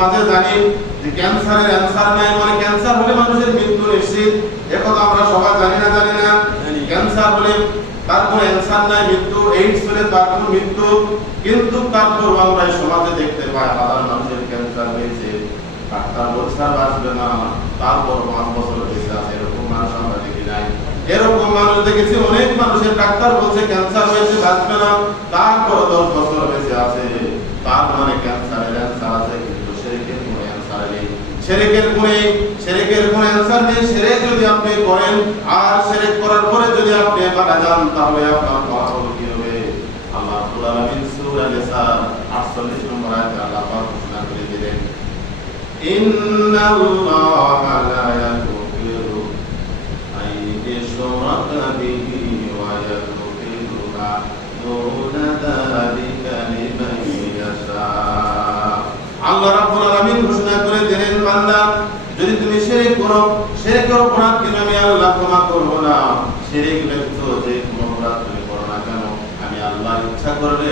সমাজে জানি যে ক্যান্সারের অ্যান্সার নাই মানে ক্যান্সার হলে মানুষের মৃত্যু নিশ্চিত। একথা আমরা সবাই জানি না জানি না। ক্যান্সার হলে তার কোনো অ্যান্সার নাই মৃত্যু এইডস হলে তার কোনো মৃত্যু। কিন্তু তারপর আমরা এই সমাজে দেখতে পাই হাজার মানুষের ক্যান্সার হয়েছে। ডাক্তার বলছে আর বাঁচবে না। তারপর পাঁচ বছর বেঁচে আছে এরকম মানুষ আমরা দেখি নাই। এরকম মানুষ দেখেছি অনেক মানুষের ডাক্তার বলছে ক্যান্সার হয়েছে বাঁচবে না। তারপর দশ বছর বেঁচে আছে তার মানে ক্যান্সারের অ্যান্সার আছে কিন্তু সেরেকের কোনো অ্যান্সার নেই সেরেকের গুণে, সেরেকের কোনো অ্যান্সার নেই সেরেক যদি আপনি করেন, আর সেরেক করার পরে যদি আপনি মারা যান, তাহলে আপনার ফলাফল কি হবে? আল্লাহ রাব্বুল আলামিন সূরা নিসা 48 নম্বর আয়াতে আল্লাহ পাক ঘোষণা করে দিলেন, ইন্নাল্লাহা লা ইয়াগফিরু আন ইউশরাকা বিহি ওয়া ইয়াগফিরু মা দুনা যালিকা লিমান ইয়াশা। আল্লাহ রাব্বুল আলামিন বান্দা, যদি তুমি শিরক করো, শিরকের অপরাধ কিন্তু আমি আল্লাহ ক্ষমা করব না। শিরক ব্যতীত যে কোনো অপরাধ তুমি করো না কেন? আমি আল্লাহ ইচ্ছা করলে